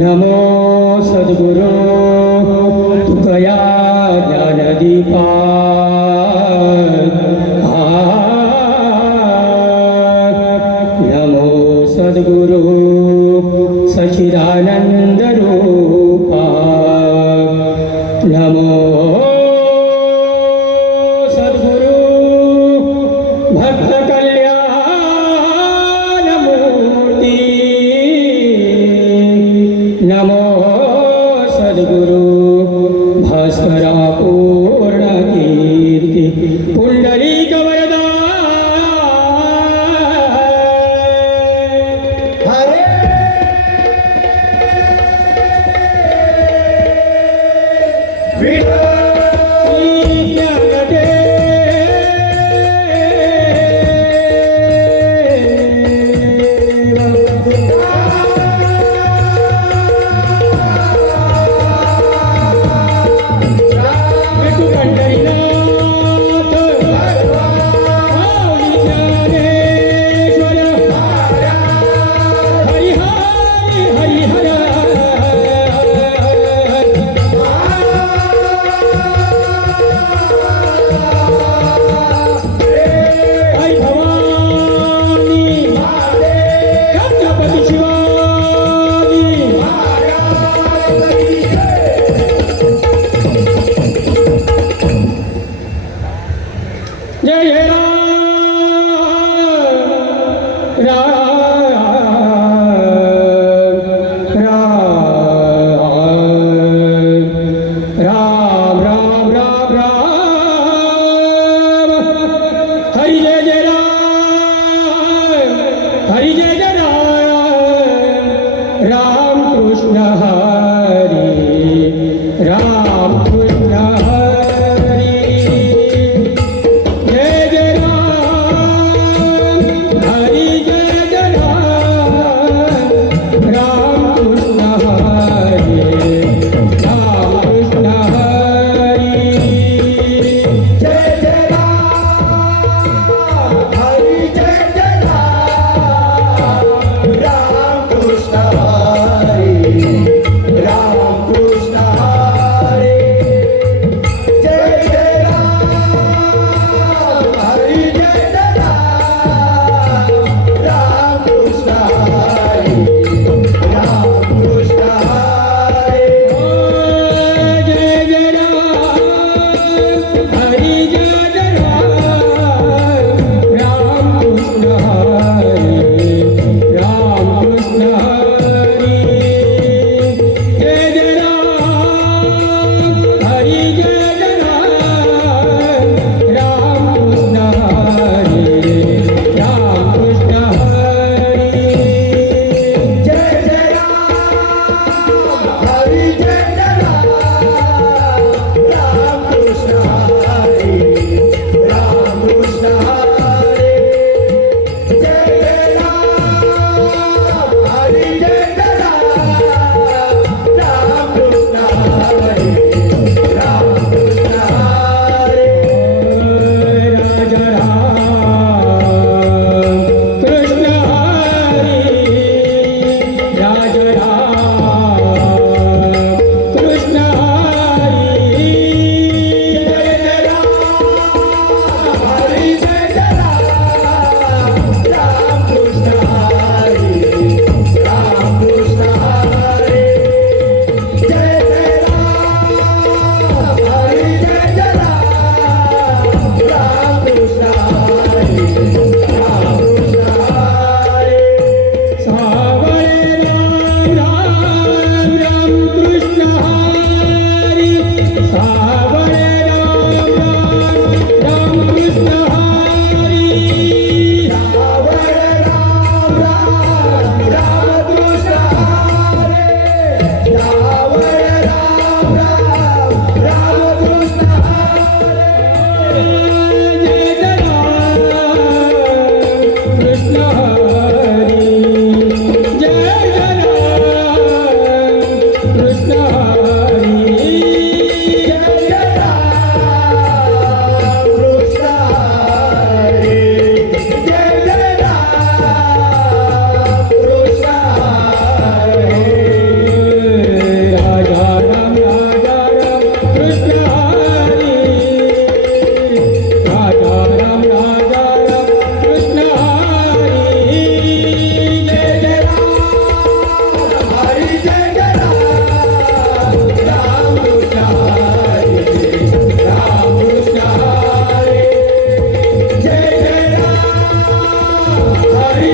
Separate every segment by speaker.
Speaker 1: नमो सद्गुरो तुकया ज्ञानदीपा। नमो सद्गुरो सचिदानन्दरूपा। नमो Wieder! ಜಯ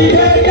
Speaker 1: Yeah.